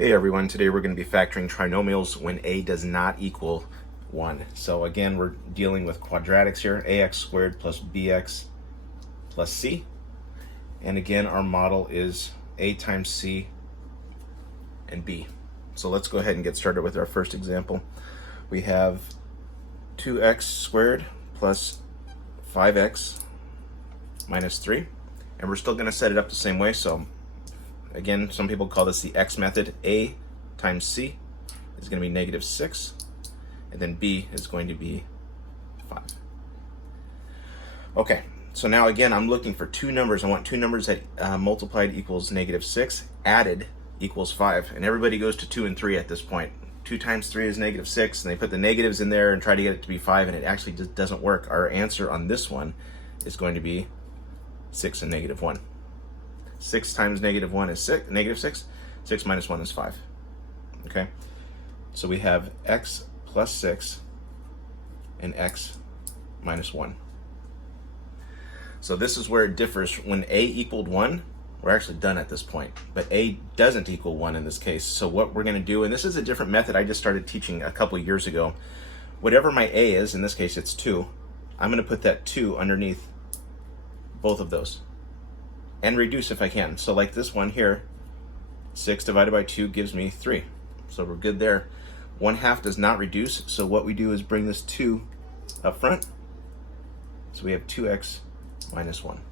Hey everyone, today we're going to be factoring trinomials when a does not equal 1. So again, we're dealing with quadratics here, ax squared plus bx plus c. And again, our model is a times c and b. So let's go ahead and get started with our first example. We have 2x squared plus 5x minus 3. And we're still going to set it up the same way. So again, some people call this the x method. A times c is going to be negative 6, and then b is going to be 5. Okay, so now again, I'm looking for two numbers. I want two numbers that multiplied equals negative 6, added equals 5. And everybody goes to 2 and 3 at this point. 2 times 3 is negative 6, and they put the negatives in there and try to get it to be 5, and it actually just doesn't work. Our answer on this one is going to be 6 and negative 1. 6 times negative 1 is negative 6. 6 minus 1 is 5. Okay? So we have x plus 6 and x minus 1. So this is where it differs. When a equaled 1, we're actually done at this point. But a doesn't equal 1 in this case. So what we're going to do, and this is a different method I just started teaching a couple years ago. Whatever my a is, in this case it's 2, I'm going to put that 2 underneath both of those. And reduce if I can. So like this one here, 6 divided by 2 gives me 3. So we're good there. 1/2 does not reduce, so what we do is bring this 2 up front. So we have 2x minus 1.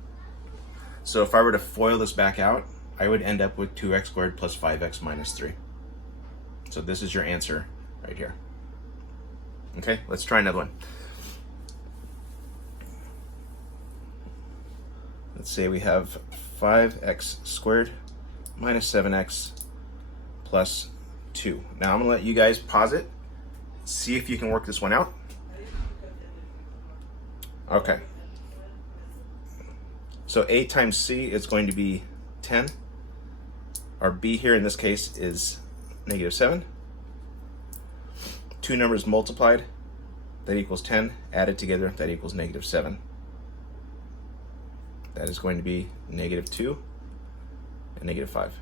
So if I were to FOIL this back out, I would end up with 2x squared plus 5x minus 3. So this is your answer right here. Okay, let's try another one. Let's say we have 5x squared minus 7x plus 2. Now I'm going to let you guys pause it, see if you can work this one out. Okay. So a times c is going to be 10. Our b here in this case is negative 7. Two numbers multiplied, that equals 10. Added together, that equals negative 7. That is going to be negative 2 and negative 5.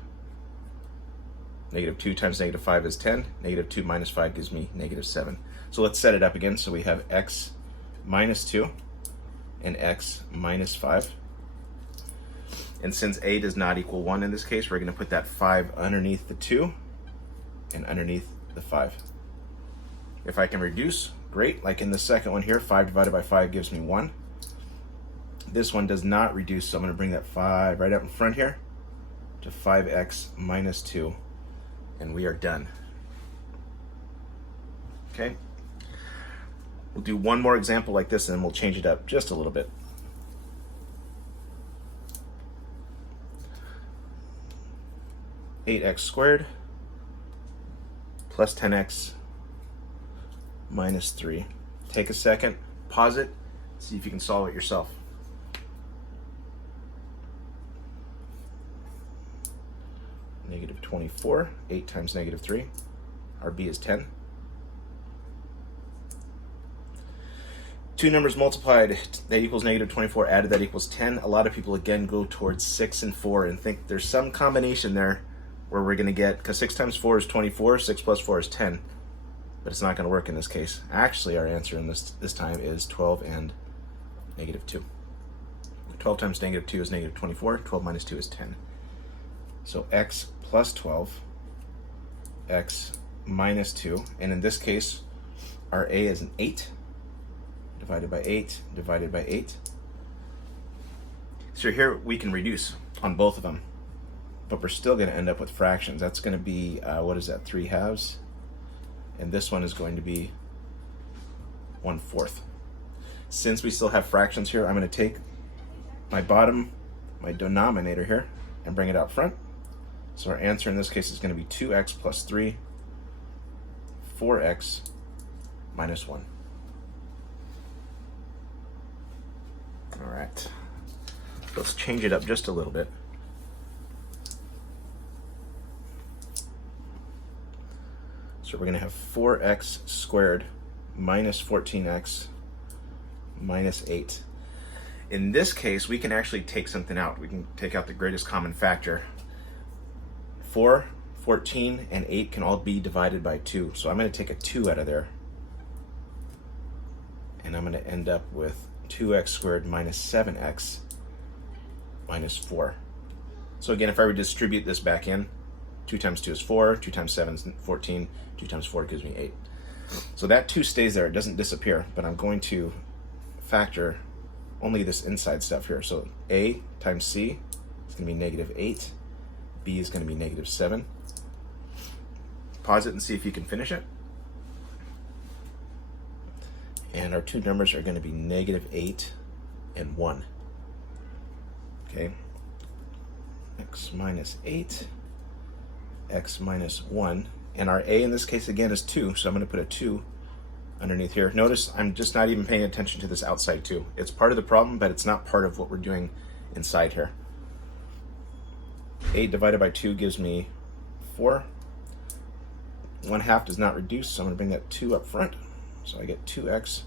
Negative 2 times negative 5 is 10. Negative 2 minus 5 gives me negative 7. So let's set it up again. So we have x minus 2 and x minus 5. And since a does not equal 1 in this case, we're going to put that 5 underneath the 2 and underneath the 5. If I can reduce, great. Like in the second one here, 5 divided by 5 gives me 1. This one does not reduce, so I'm going to bring that 5 right up in front here to 5x minus 2, and we are done. Okay? We'll do one more example like this, and then we'll change it up just a little bit. (8x squared plus 10x minus 3). Take a second, pause it, see if you can solve it yourself. Negative 24, 8 times negative 3. Our b is 10. Two numbers multiplied, that equals negative 24, added, that equals 10. A lot of people, again, go towards 6 and 4 and think there's some combination there where we're going to get, because 6 times 4 is 24, 6 plus 4 is 10. But it's not going to work in this case. Actually, our answer in this time is 12 and negative 2. 12 times negative 2 is negative 24. 12 minus 2 is 10. So x plus 12, x minus 2, and in this case, our a is an 8, divided by 8, divided by 8. So here we can reduce on both of them, but we're still going to end up with fractions. That's going to be, what is that, 3/2? And this one is going to be 1/4. Since we still have fractions here, I'm going to take my denominator here, and bring it out front. So our answer in this case is going to be 2x plus 3, 4x minus 1. All right, let's change it up just a little bit. So we're going to have 4x squared minus 14x minus 8. In this case, we can actually take something out. We can take out the greatest common factor. 4 14 and 8 can all be divided by 2. So I'm going to take a 2 out of there. And I'm going to end up with 2x squared minus 7x minus 4. So again, if I redistribute this back in, 2 times 2 is 4, 2 times 7 is 14, 2 times 4 gives me 8. So that 2 stays there, it doesn't disappear, but I'm going to factor only this inside stuff here. So a times c is going to be negative 8, b is going to be negative 7. Pause it and see if you can finish it. And our two numbers are going to be negative 8 and 1. Okay, x minus 8, x minus 1. And our a in this case again is 2, so I'm going to put a 2 underneath here. Notice I'm just not even paying attention to this outside 2. It's part of the problem, but it's not part of what we're doing inside here. 8 divided by 2 gives me 4. 1/2 does not reduce, so I'm going to bring that 2 up front. So I get 2x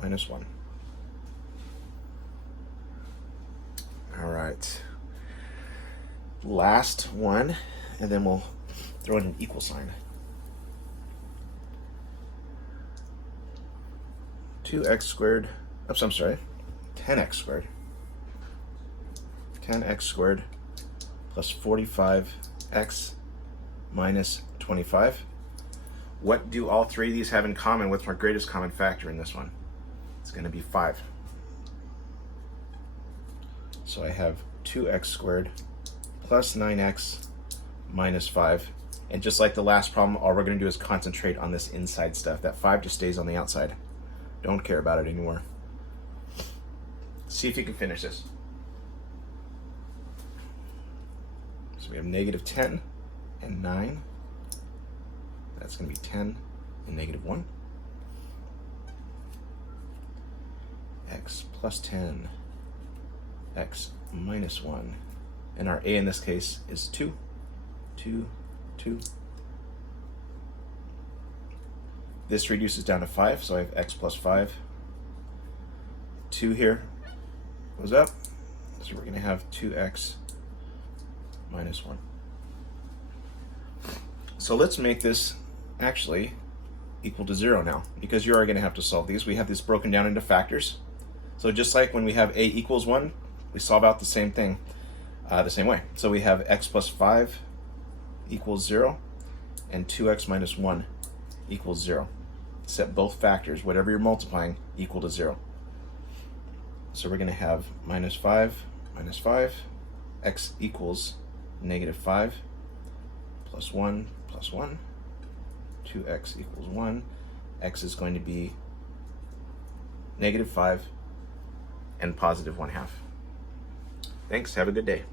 minus 1. All right. Last one, and then we'll throw in an equal sign. 2x squared, oops, I'm sorry, 10x squared. 10x squared plus 45x minus 25. What do all three of these have in common? What's our greatest common factor in this one? It's going to be 5. So I have 2x squared plus 9x minus 5. And just like the last problem, all we're going to do is concentrate on this inside stuff. That 5 just stays on the outside. Don't care about it anymore. See if you can finish this. So we have negative 10 and 9. That's going to be 10 and negative 1. X plus 10, x minus 1. And our a in this case is 2, 2, 2. This reduces down to 5, so I have x plus 5. 2 here goes up, so we're going to have 2x minus 1. So let's make this actually equal to 0 now, because you are going to have to solve these. We have this broken down into factors. So just like when we have a equals 1, we solve out the same thing the same way. So we have x plus 5 equals 0, and 2x minus 1 equals 0. Set both factors, whatever you're multiplying, equal to 0. So we're going to have minus 5, x equals negative 5, plus 1, 2x equals 1. X is going to be negative 5 and positive 1/2. Thanks, have a good day.